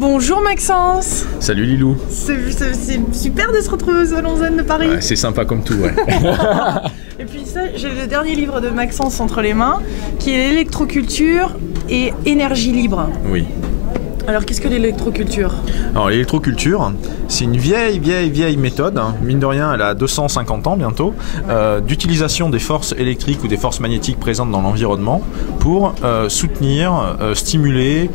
Bonjour Maxence. Salut Lilou. C'est super de se retrouver au Salon Zen de Paris. Ouais, c'est sympa comme tout, ouais. Et puis ça, j'ai le dernier livre de Maxence entre les mains, qui est l'électroculture et énergie libre. Oui. Alors qu'est-ce que l'électroculture? Alors l'électroculture, c'est une vieille méthode, hein. Mine de rien elle a 250 ans bientôt, d'utilisation des forces électriques ou des forces magnétiques présentes dans l'environnement pour soutenir, stimuler,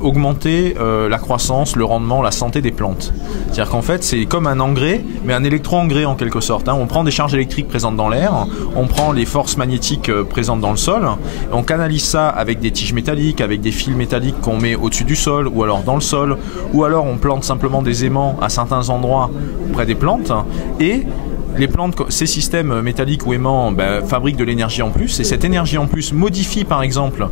augmenter la croissance, le rendement, la santé des plantes. C'est-à-dire qu'en fait c'est comme un engrais, mais un électro-engrais en quelque sorte, hein. On prend des charges électriques présentes dans l'air, on prend les forces magnétiques présentes dans le sol, et on canalise ça avec des tiges métalliques, avec des fils métalliques qu'on met au-dessus du sol, ou alors dans le sol, ou alors on plante simplement des aimants à certains endroits près des plantes, et les plantes, ces systèmes métalliques ou aimants fabriquent de l'énergie en plus, et cette énergie en plus modifie par exemple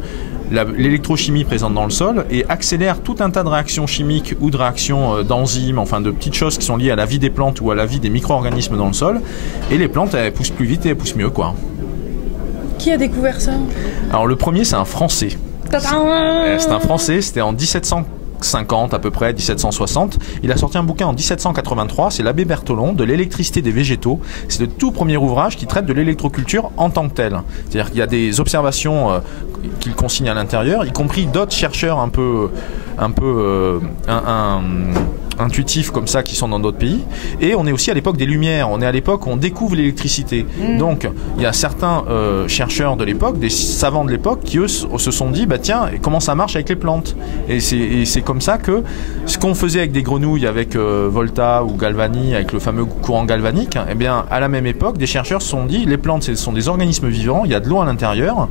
l'électrochimie présente dans le sol et accélère tout un tas de réactions chimiques ou de réactions d'enzymes, enfin de petites choses qui sont liées à la vie des plantes ou à la vie des micro-organismes dans le sol, et les plantes elles poussent plus vite et elles poussent mieux, quoi. Qui a découvert ça? Alors le premier c'est un Français. C'est un Français, c'était en 1750 à peu près, 1760. Il a sorti un bouquin en 1783, c'est l'abbé Bertholon, de l'électricité des végétaux. C'est le tout premier ouvrage qui traite de l'électroculture en tant que telle. C'est-à-dire qu'il y a des observations qu'il consigne à l'intérieur, y compris d'autres chercheurs un peu intuitifs comme ça qui sont dans d'autres pays. Et on est aussi à l'époque des Lumières, on est à l'époque où on découvre l'électricité. Donc il y a certains chercheurs de l'époque, des savants de l'époque qui eux se sont dit tiens, comment ça marche avec les plantes. Et c'est comme ça que ce qu'on faisait avec des grenouilles avec Volta ou Galvani, avec le fameux courant galvanique, eh bien à la même époque des chercheurs se sont dit les plantes ce sont des organismes vivants, il y a de l'eau à l'intérieur,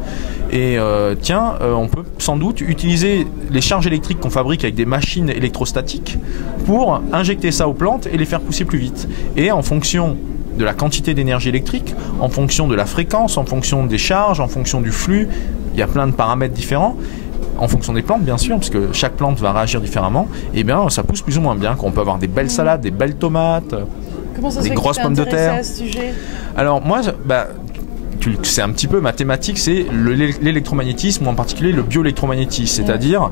et on peut sans doute utiliser les charges électriques qu'on fabrique avec des machines électrostatiques pour injecter ça aux plantes et les faire pousser plus vite. Et en fonction de la quantité d'énergie électrique, en fonction de la fréquence, en fonction des charges, en fonction du flux, il y a plein de paramètres différents, en fonction des plantes bien sûr, parce que chaque plante va réagir différemment, et bien ça pousse plus ou moins bien, qu'on peut avoir des belles salades, des belles tomates, des grosses pommes de terre. À ce sujet? Alors moi, c'est un petit peu ma thématique, c'est l'électromagnétisme, ou en particulier le bioélectromagnétisme, c'est-à-dire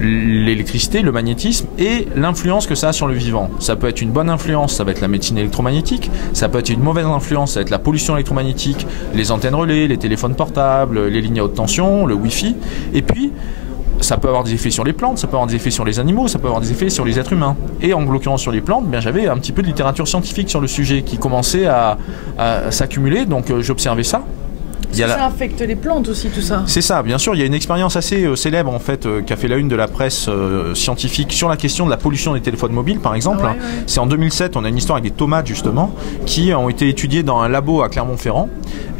l'électricité, le magnétisme et l'influence que ça a sur le vivant. Ça peut être une bonne influence, ça va être la médecine électromagnétique, ça peut être une mauvaise influence, ça va être la pollution électromagnétique, les antennes relais, les téléphones portables, les lignes à haute tension, le Wi-Fi, et puis ça peut avoir des effets sur les plantes, ça peut avoir des effets sur les animaux, ça peut avoir des effets sur les êtres humains. Et en l'occurrence sur les plantes, j'avais un petit peu de littérature scientifique sur le sujet qui commençait à s'accumuler, donc j'observais ça. Ça affecte les plantes aussi, tout ça. C'est ça, bien sûr. Il y a une expérience assez célèbre en fait qui a fait la une de la presse scientifique sur la question de la pollution des téléphones mobiles, par exemple. Ouais. C'est en 2007, on a une histoire avec des tomates justement qui ont été étudiées dans un labo à Clermont-Ferrand.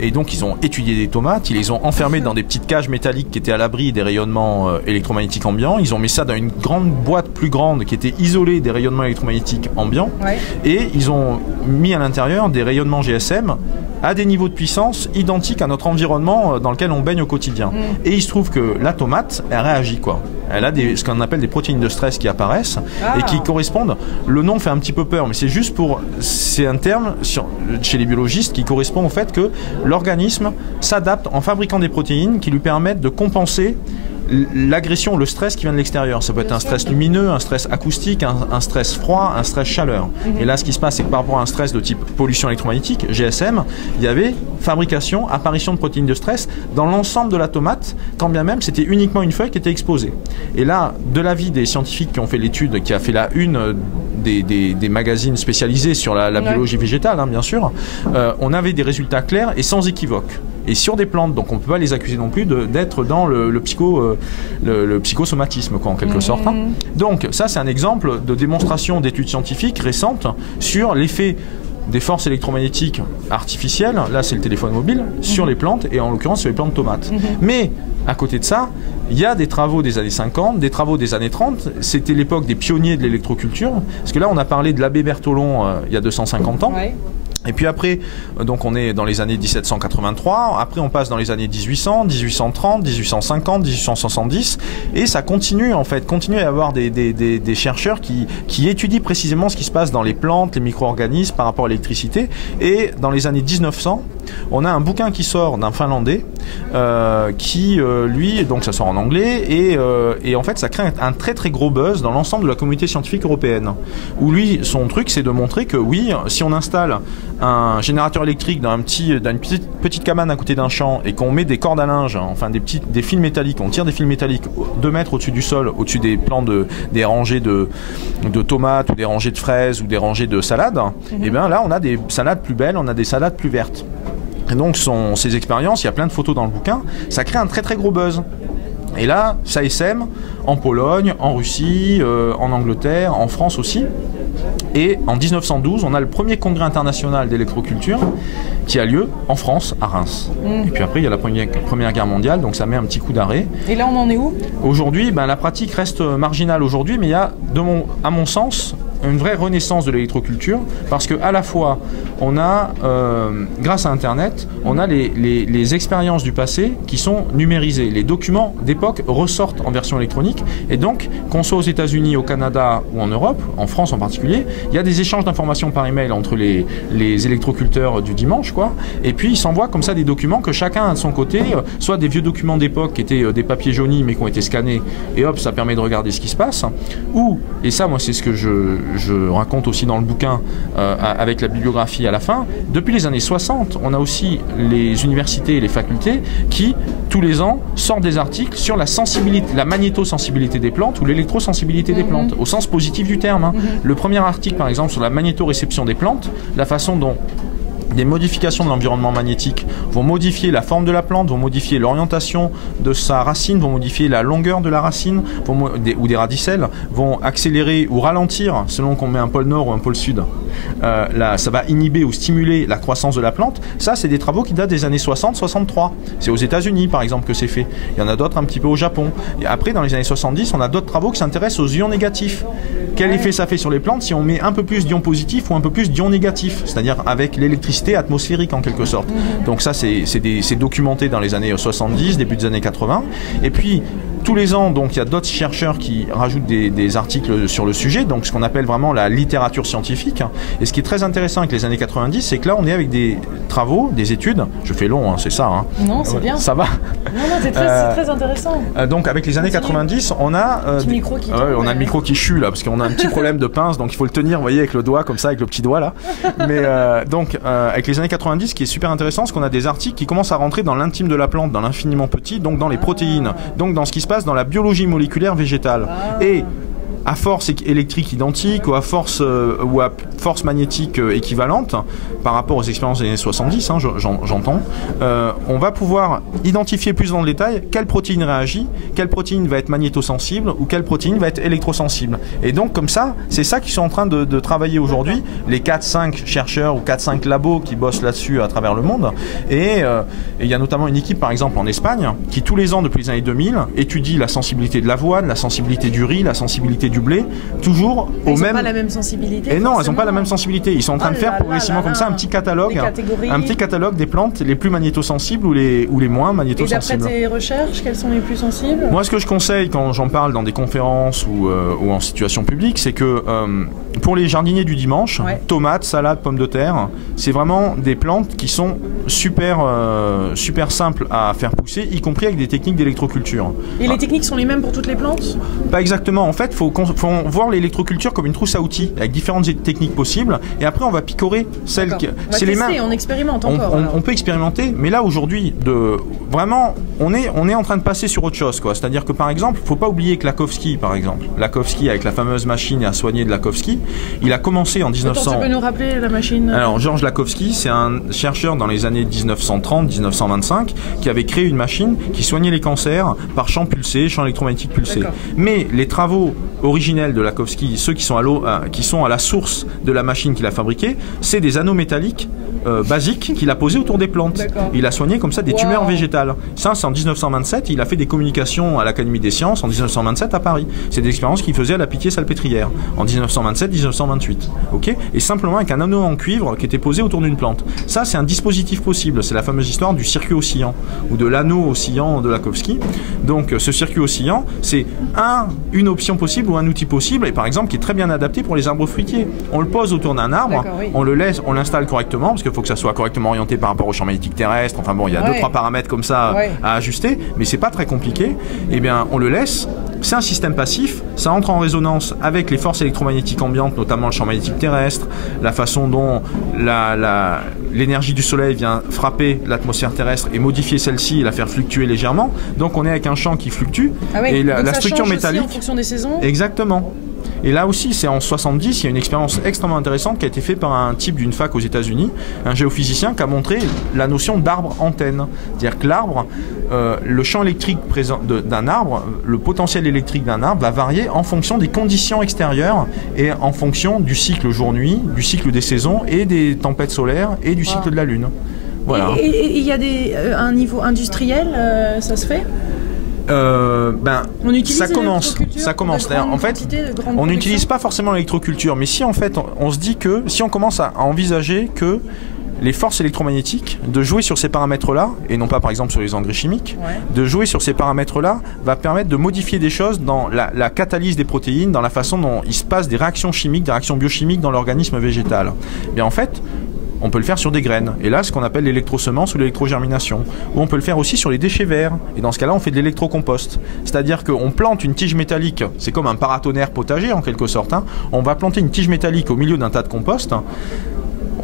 Et donc ils ont étudié des tomates, ils les ont enfermées dans des petites cages métalliques qui étaient à l'abri des rayonnements électromagnétiques ambiants. Ils ont mis ça dans une grande boîte plus grande qui était isolée des rayonnements électromagnétiques ambiants. Ouais. Et ils ont mis à l'intérieur des rayonnements GSM à des niveaux de puissance identiques à notre environnement dans lequel on baigne au quotidien. Et il se trouve que la tomate, elle réagit quoi. Elle a ce qu'on appelle des protéines de stress qui apparaissent et qui correspondent. Le nom fait un petit peu peur, mais c'est juste c'est un terme chez les biologistes qui correspond au fait que l'organisme s'adapte en fabriquant des protéines qui lui permettent de compenser l'agression, le stress qui vient de l'extérieur. Ça peut être un stress lumineux, un stress acoustique, un stress froid, un stress chaleur. Et là, ce qui se passe, c'est que par rapport à un stress de type pollution électromagnétique, GSM, il y avait fabrication, apparition de protéines de stress dans l'ensemble de la tomate, quand bien même c'était uniquement une feuille qui était exposée. Et là, de l'avis des scientifiques qui ont fait l'étude, qui a fait la une des magazines spécialisés sur la biologie végétale, bien sûr, on avait des résultats clairs et sans équivoque. Et sur des plantes, donc on ne peut pas les accuser non plus d'être dans le psychosomatisme, quoi, en quelque sorte. Donc ça, c'est un exemple de démonstration d'études scientifiques récentes sur l'effet des forces électromagnétiques artificielles, là c'est le téléphone mobile, sur les plantes, et en l'occurrence sur les plantes de tomates. Mais à côté de ça, il y a des travaux des années 50, des travaux des années 30, c'était l'époque des pionniers de l'électroculture, parce que là on a parlé de l'abbé Bertholon il y a 250 ans. Ouais. Et puis après, donc on est dans les années 1783, après on passe dans les années 1800, 1830, 1850, 1870, et ça continue en fait, continue à y avoir des chercheurs qui étudient précisément ce qui se passe dans les plantes, les micro-organismes par rapport à l'électricité, et dans les années 1900, on a un bouquin qui sort d'un Finlandais qui, lui, donc ça sort en anglais et en fait ça crée un très très gros buzz dans l'ensemble de la communauté scientifique européenne. Où lui, son truc, c'est de montrer que oui, si on installe un générateur électrique dans une petite cabane à côté d'un champ et qu'on met des cordes à linge, enfin des fils métalliques, on tire des fils métalliques 2 mètres au-dessus du sol, au-dessus des plants des rangées de tomates ou des rangées de fraises ou des rangées de salades, et bien là on a des salades plus belles, on a des salades plus vertes. Et donc ces expériences, il y a plein de photos dans le bouquin, ça crée un très très gros buzz. Et là, ça essaime en Pologne, en Russie, en Angleterre, en France aussi. Et en 1912, on a le premier congrès international d'électroculture qui a lieu en France, à Reims. Et puis après, il y a la Première Guerre mondiale, donc ça met un petit coup d'arrêt. Et là, on en est où ? Aujourd'hui, la pratique reste marginale aujourd'hui, mais il y a, à mon sens, une vraie renaissance de l'électroculture, parce qu'à la fois, on a, grâce à Internet, on a les expériences du passé qui sont numérisées. Les documents d'époque ressortent en version électronique, et donc, qu'on soit aux États-Unis, au Canada ou en Europe, en France en particulier, il y a des échanges d'informations par email entre les électroculteurs du dimanche, quoi, et puis ils s'envoient comme ça des documents que chacun a de son côté, soit des vieux documents d'époque qui étaient des papiers jaunis mais qui ont été scannés, et hop, ça permet de regarder ce qui se passe, ou, et ça, moi, c'est ce que je raconte aussi dans le bouquin avec la bibliographie à la fin, depuis les années 60, on a aussi les universités et les facultés qui, tous les ans, sortent des articles sur la magnétosensibilité des plantes ou l'électrosensibilité des plantes, au sens positif du terme. Le premier article, par exemple, sur la magnétoréception des plantes, la façon dont des modifications de l'environnement magnétique vont modifier la forme de la plante, vont modifier l'orientation de sa racine, vont modifier la longueur de la racine, ou des radicelles, vont accélérer ou ralentir, selon qu'on met un pôle nord ou un pôle sud. Ça va inhiber ou stimuler la croissance de la plante. Ça, c'est des travaux qui datent des années 60-63. C'est aux États-Unis, par exemple, que c'est fait. Il y en a d'autres un petit peu au Japon. Et après, dans les années 70, on a d'autres travaux qui s'intéressent aux ions négatifs. Quel effet ça fait sur les plantes si on met un peu plus d'ions positifs ou un peu plus d'ions négatifs, c'est-à-dire avec l'électricité atmosphérique en quelque sorte. Donc ça, c'est documenté dans les années 70, début des années 80. Et puis, tous les ans, donc, il y a d'autres chercheurs qui rajoutent des articles sur le sujet, donc ce qu'on appelle vraiment la littérature scientifique. Et ce qui est très intéressant avec les années 90, c'est que là, on est avec des travaux, des études. Je fais long, hein, c'est ça. Hein. Non, c'est bien. Ça va. Non, c'est très intéressant. Donc, avec les années 90, on a... on a le micro qui chue, là, parce qu'on a un petit problème de pince, donc il faut le tenir, vous voyez, avec le doigt, comme ça, avec le petit doigt, là. Mais donc, avec les années 90, ce qui est super intéressant, c'est qu'on a des articles qui commencent à rentrer dans l'intime de la plante, dans l'infiniment petit, donc dans les protéines, donc dans ce qui se passe dans la biologie moléculaire végétale. Et à force électrique identique ou à force magnétique équivalente par rapport aux expériences des années 70, hein, j'entends, on va pouvoir identifier plus dans le détail quelle protéine réagit, quelle protéine va être magnétosensible ou quelle protéine va être électrosensible. Et donc comme ça, c'est ça qu'ils sont en train de travailler aujourd'hui, les 4-5 chercheurs ou 4-5 labos qui bossent là-dessus à travers le monde. Et il y a notamment une équipe par exemple en Espagne qui tous les ans depuis les années 2000 étudie la sensibilité de l'avoine, la sensibilité du riz, la sensibilité du blé, toujours au même... Ils n'ont pas la même sensibilité. Et non, elles n'ont pas la même sensibilité. Ils sont en train de faire progressivement comme ça un petit catalogue des plantes les plus magnétosensibles ou les moins magnétosensibles. Et d'après tes recherches, quelles sont les plus sensibles ? Moi, ce que je conseille quand j'en parle dans des conférences ou en situation publique, c'est que pour les jardiniers du dimanche, tomates, salades, pommes de terre, c'est vraiment des plantes qui sont super simples à faire pousser, y compris avec des techniques d'électroculture. Et les techniques sont les mêmes pour toutes les plantes ? Pas exactement. En fait, il faut voir l'électroculture comme une trousse à outils, avec différentes techniques possibles, et après on va picorer celles qui... C'est les mêmes. On expérimente encore. On peut expérimenter, mais là aujourd'hui, vraiment, on est en train de passer sur autre chose, quoi. C'est-à-dire que par exemple, il ne faut pas oublier que Lakowski, par exemple, avec la fameuse machine à soigner de Lakowski, il a commencé en 1900... Tu peux nous rappeler la machine ? Alors, Georges Lakowski, c'est un chercheur dans les années 1930-1925 qui avait créé une machine qui soignait les cancers par champ pulsé, champ électromagnétique pulsé. Mais les travaux originels de Lakowski, ceux qui sont à la source de la machine qu'il a fabriquée, c'est des anneaux métalliques basiques qu'il a posés autour des plantes. Il a soigné comme ça des tumeurs végétales. Ça, c'est en 1927. Il a fait des communications à l'Académie des sciences en 1927 à Paris. C'est des expériences qu'il faisait à la Pitié-Salpêtrière en 1927-1928. 1928. Okay, et simplement avec un anneau en cuivre qui était posé autour d'une plante. Ça, c'est un dispositif possible. C'est la fameuse histoire du circuit oscillant ou de l'anneau oscillant de Lakhovsky. Donc, ce circuit oscillant, c'est une option possible ou un outil possible, et par exemple, qui est très bien adapté pour les arbres fruitiers. On le pose autour d'un arbre, oui. On l'installe correctement, parce qu'il faut que ça soit correctement orienté par rapport au champ magnétique terrestre. Enfin bon, il y a 2-3 paramètres comme ça à ajuster, mais c'est pas très compliqué. Eh bien, on le laisse. C'est un système passif, ça entre en résonance avec les forces électromagnétiques ambiantes, notamment le champ magnétique terrestre, la façon dont l'énergie du soleil vient frapper l'atmosphère terrestre et modifier celle-ci et la faire fluctuer légèrement. Donc on est avec un champ qui fluctue. Et la structure métallique. Aussi en fonction des saisons. Exactement. Et là aussi, c'est en 70, il y a une expérience extrêmement intéressante qui a été faite par un type d'une fac aux États-Unis, un géophysicien qui a montré la notion d'arbre antenne. C'est-à-dire que l'arbre, le champ électrique d'un arbre, le potentiel électrique d'un arbre va varier en fonction des conditions extérieures et en fonction du cycle jour-nuit, du cycle des saisons et des tempêtes solaires et du cycle de la Lune. Voilà. Et il y a un niveau industriel, ça se fait ? Ça commence. En fait, on n'utilise pas forcément l'électroculture, mais si en fait on se dit que si on commence à envisager que les forces électromagnétiques, de jouer sur ces paramètres-là, et non pas par exemple sur les engrais chimiques, de jouer sur ces paramètres-là va permettre de modifier des choses dans la catalyse des protéines, dans la façon dont il se passe des réactions chimiques, des réactions biochimiques dans l'organisme végétal. Bien en fait, on peut le faire sur des graines. Et là, ce qu'on appelle l'électrosemence ou l'électrogermination. Ou on peut le faire aussi sur les déchets verts. Et dans ce cas-là, on fait de l'électrocompost. C'est-à-dire qu'on plante une tige métallique, c'est comme un paratonnerre potager en quelque sorte. On va planter une tige métallique au milieu d'un tas de compost.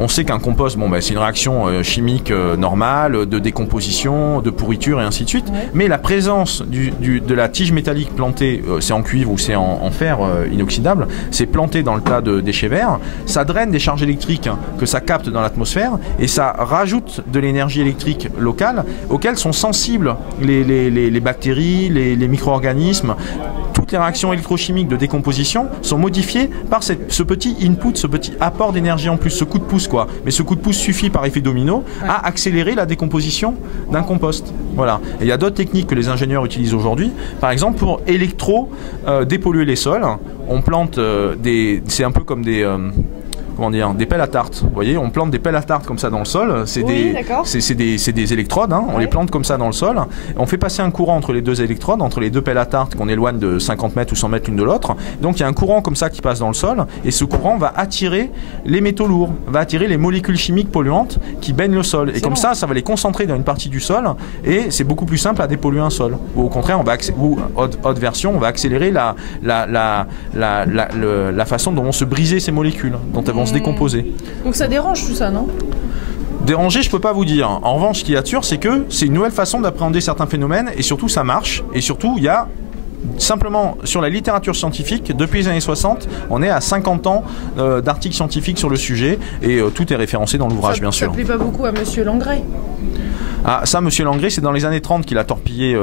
On sait qu'un compost, c'est une réaction chimique normale, de décomposition, de pourriture et ainsi de suite. Mais la présence de la tige métallique plantée, c'est en cuivre ou c'est en fer inoxydable, c'est planté dans le tas de déchets verts, ça draine des charges électriques que ça capte dans l'atmosphère et ça rajoute de l'énergie électrique locale auxquelles sont sensibles les bactéries, les micro-organismes. Toutes les réactions électrochimiques de décomposition sont modifiées par ce petit input, ce petit apport d'énergie en plus, ce coup de pouce quoi. Mais ce coup de pouce suffit par effet domino à accélérer la décomposition d'un compost. Voilà. Et il y a d'autres techniques que les ingénieurs utilisent aujourd'hui. Par exemple, pour dépolluer les sols, on plante c'est un peu comme des pelles à tarte. Vous voyez, on plante des pelles à tarte comme ça dans le sol. C'est des électrodes. On les plante comme ça dans le sol. On fait passer un courant entre les deux électrodes, entre les deux pelles à tarte qu'on éloigne de 50 mètres ou 100 mètres l'une de l'autre. Donc il y a un courant comme ça qui passe dans le sol. Et ce courant va attirer les métaux lourds, va attirer les molécules chimiques polluantes qui baignent le sol. Et comme ça va les concentrer dans une partie du sol. Et c'est beaucoup plus simple à dépolluer un sol. Ou au contraire, haute version, on va accélérer la façon dont vont se briser ces molécules, dont elles vont se décomposer. Donc ça dérange tout ça, non ? Déranger, je peux pas vous dire. En revanche, ce qui est sûr, c'est que c'est une nouvelle façon d'appréhender certains phénomènes et surtout ça marche. Et surtout, il y a simplement sur la littérature scientifique, depuis les années 60, on est à 50 ans d'articles scientifiques sur le sujet et tout est référencé dans l'ouvrage, bien sûr. Ça plaît pas beaucoup à Monsieur Langrée. Ah, ça, Monsieur Langrée, c'est dans les années 30 qu'il a torpillé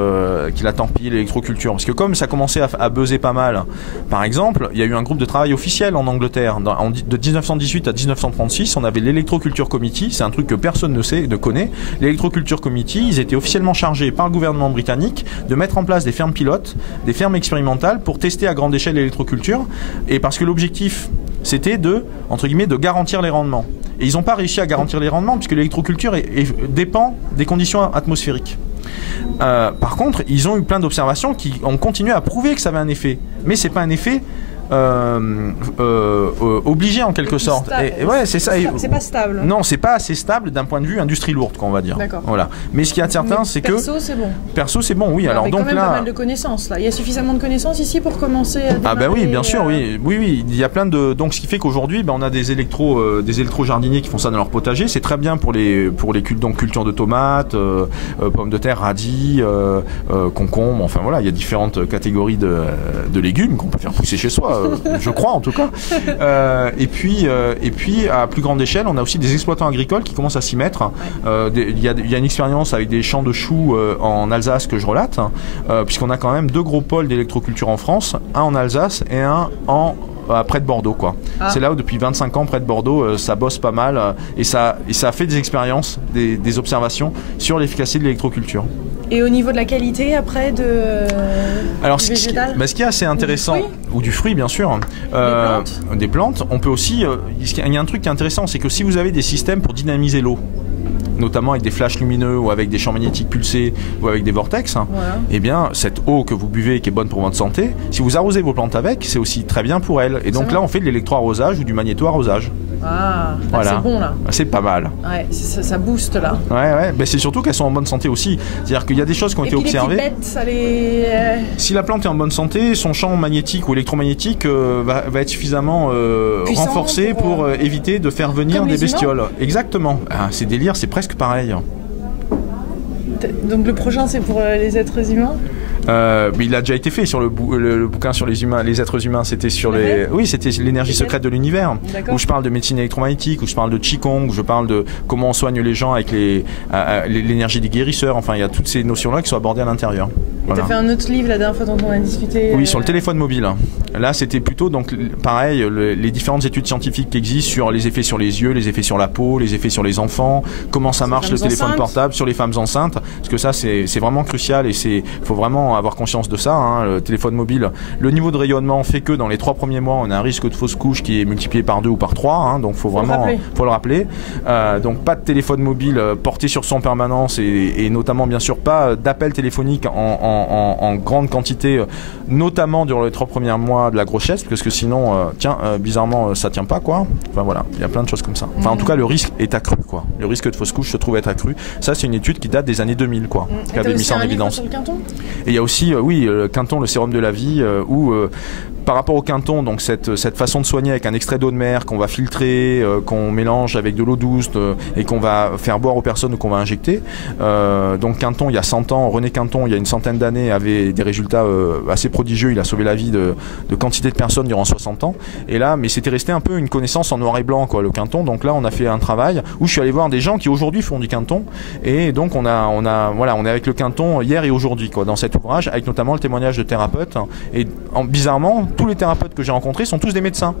l'électroculture. Parce que comme ça commençait à buzzer pas mal, par exemple, il y a eu un groupe de travail officiel en Angleterre. De 1918 à 1936, on avait l'Electroculture Committee. C'est un truc que personne ne connaît. L'Electroculture Committee, ils étaient officiellement chargés par le gouvernement britannique de mettre en place des fermes pilotes, des fermes expérimentales pour tester à grande échelle l'électroculture. Et parce que l'objectif, c'était de garantir les rendements. Et ils n'ont pas réussi à garantir les rendements puisque l'électroculture dépend des conditions atmosphériques. Par contre, ils ont eu plein d'observations qui ont continué à prouver que ça avait un effet. Mais c'est pas un effet obligé en quelque sorte. C'est ça. C'est pas stable. Non, c'est pas assez stable d'un point de vue industrie lourde, on va dire. D'accord. Voilà. Mais ce qu'il y a de certain, c'est que perso, c'est bon. Perso, c'est bon, oui. Alors donc donc quand même là, pas mal de connaissances là. Il y a suffisamment de connaissances ici pour commencer à démarrer. Ah ben oui, bien sûr, oui. Il y a plein de donc ce qui fait qu'aujourd'hui, on a des électro-jardiniers qui font ça dans leur potager. C'est très bien pour les cultures de tomates, pommes de terre, radis, concombres. Enfin voilà, il y a différentes catégories de légumes qu'on peut faire pousser chez soi. Je crois en tout cas. Et puis à plus grande échelle, on a aussi des exploitants agricoles qui commencent à s'y mettre. Il y a une expérience avec des champs de choux en Alsace que je relate, puisqu'on a quand même 2 gros pôles d'électroculture en France, un en Alsace et un en près de Bordeaux, quoi. C'est là où depuis 25 ans, près de Bordeaux, ça bosse pas mal et ça a fait des expériences, des observations sur l'efficacité de l'électroculture. Et au niveau de la qualité après du végétal, ce qui est assez intéressant, ou du fruit bien sûr, des plantes, on peut aussi, il y a un truc qui est intéressant, c'est que si vous avez des systèmes pour dynamiser l'eau, notamment avec des flashs lumineux ou avec des champs magnétiques pulsés ou avec des vortex, et bien cette eau que vous buvez qui est bonne pour votre santé, si vous arrosez vos plantes avec, c'est aussi très bien pour elles. Et donc là on fait de l'électro-arrosage ou du magnéto-arrosage. Ah, voilà. C'est bon là. C'est pas mal. Ouais, ça booste là. Ouais, mais c'est surtout qu'elles sont en bonne santé aussi. C'est-à-dire qu'il y a des choses qui ont été observées. Les petites bêtes, Si la plante est en bonne santé, son champ magnétique ou électromagnétique va être suffisamment renforcé pour éviter de faire venir des bestioles. Exactement. C'est délire, c'est presque pareil. Donc le prochain c'est pour les êtres humains? Mais il a déjà été fait sur le bouquin sur les humains, les êtres humains. C'était sur c'était l'énergie secrète de l'univers. Où je parle de médecine électromagnétique, où je parle de qigong, où je parle de comment on soigne les gens avec l'énergie des guérisseurs. Enfin, il y a toutes ces notions-là qui sont abordées à l'intérieur. Voilà. Tu as fait un autre livre la dernière fois dont on a discuté. Oui, sur le téléphone mobile. Là, c'était plutôt donc pareil, les différentes études scientifiques qui existent sur les effets sur les yeux, les effets sur la peau, les effets sur les enfants, comment ça marche le téléphone portable sur les femmes enceintes. Parce que ça, c'est vraiment crucial et faut vraiment avoir conscience de ça. Le téléphone mobile, le niveau de rayonnement fait que dans les 3 premiers mois, on a un risque de fausse couche qui est multiplié par 2 ou par 3. Donc, faut le rappeler. Donc, pas de téléphone mobile porté sur son permanence et notamment, bien sûr, pas d'appel téléphonique en grande quantité, notamment durant les 3 premiers mois de la grossesse, parce que sinon, bizarrement, ça tient pas, quoi. Enfin voilà, il y a plein de choses comme ça. Enfin, en tout cas, le risque est accru, quoi. Le risque de fausse couche se trouve être accru. Ça, c'est une étude qui date des années 2000, quoi, qui avait mis ça en évidence. Et il y a aussi, le Quinton, le sérum de la vie, où par rapport au Quinton, donc cette façon de soigner avec un extrait d'eau de mer qu'on va filtrer, qu'on mélange avec de l'eau douce et qu'on va faire boire aux personnes ou qu'on va injecter. Donc Quinton, il y a 100 ans, René Quinton, il y a une centaine d'années, avait des résultats assez prodigieux. Il a sauvé la vie de quantité de personnes durant 60 ans. Et là, mais c'était resté un peu une connaissance en noir et blanc, quoi, le Quinton. Donc là, on a fait un travail où je suis allé voir des gens qui aujourd'hui font du Quinton. Et donc on est avec le Quinton hier et aujourd'hui, quoi, dans cet ouvrage, avec notamment le témoignage de thérapeutes. Et bizarrement, tous les thérapeutes que j'ai rencontrés sont tous des médecins.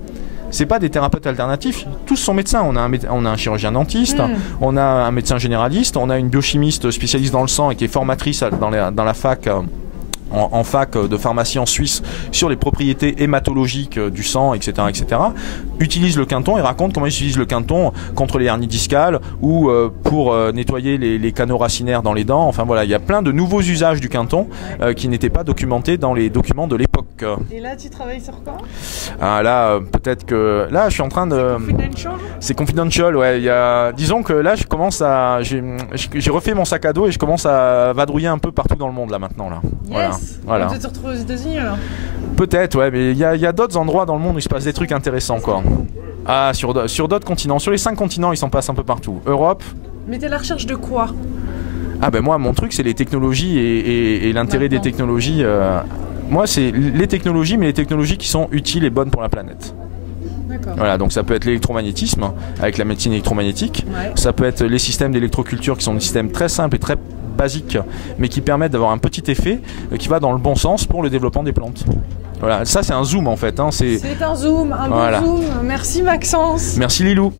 C'est pas des thérapeutes alternatifs, tous sont médecins. On a un chirurgien dentiste, on a un médecin généraliste, on a une biochimiste spécialiste dans le sang et qui est formatrice dans la fac. En fac de pharmacie en Suisse sur les propriétés hématologiques du sang, etc., utilise le Quinton et raconte comment il utilise le Quinton contre les hernies discales ou pour nettoyer les canaux racinaires dans les dents. Enfin voilà, il y a plein de nouveaux usages du Quinton qui n'étaient pas documentés dans les documents de l'époque. Et là, tu travailles sur quoi? Là, peut-être que... Là, je suis en train de... C'est confidential, ouais. Disons que là, j'ai refait mon sac à dos et je commence à vadrouiller un peu partout dans le monde, là, maintenant, là. Voilà. On peut te retrouver aux États-Unis alors? Peut-être, ouais, mais il y a d'autres endroits dans le monde où il se passe des trucs intéressants, quoi. Ah, sur d'autres continents. Sur les 5 continents, il s'en passe un peu partout. Europe. Mais t'es à la recherche de quoi? Ah ben moi, mon truc, c'est les technologies et l'intérêt des technologies. Moi, c'est les technologies, mais les technologies qui sont utiles et bonnes pour la planète. Voilà, donc ça peut être l'électromagnétisme avec la médecine électromagnétique. Ça peut être les systèmes d'électroculture qui sont des systèmes très simples et très basiques, mais qui permettent d'avoir un petit effet qui va dans le bon sens pour le développement des plantes. Voilà, ça c'est un zoom en fait. C'est un zoom, bon zoom. Merci Maxence. Merci Lilou.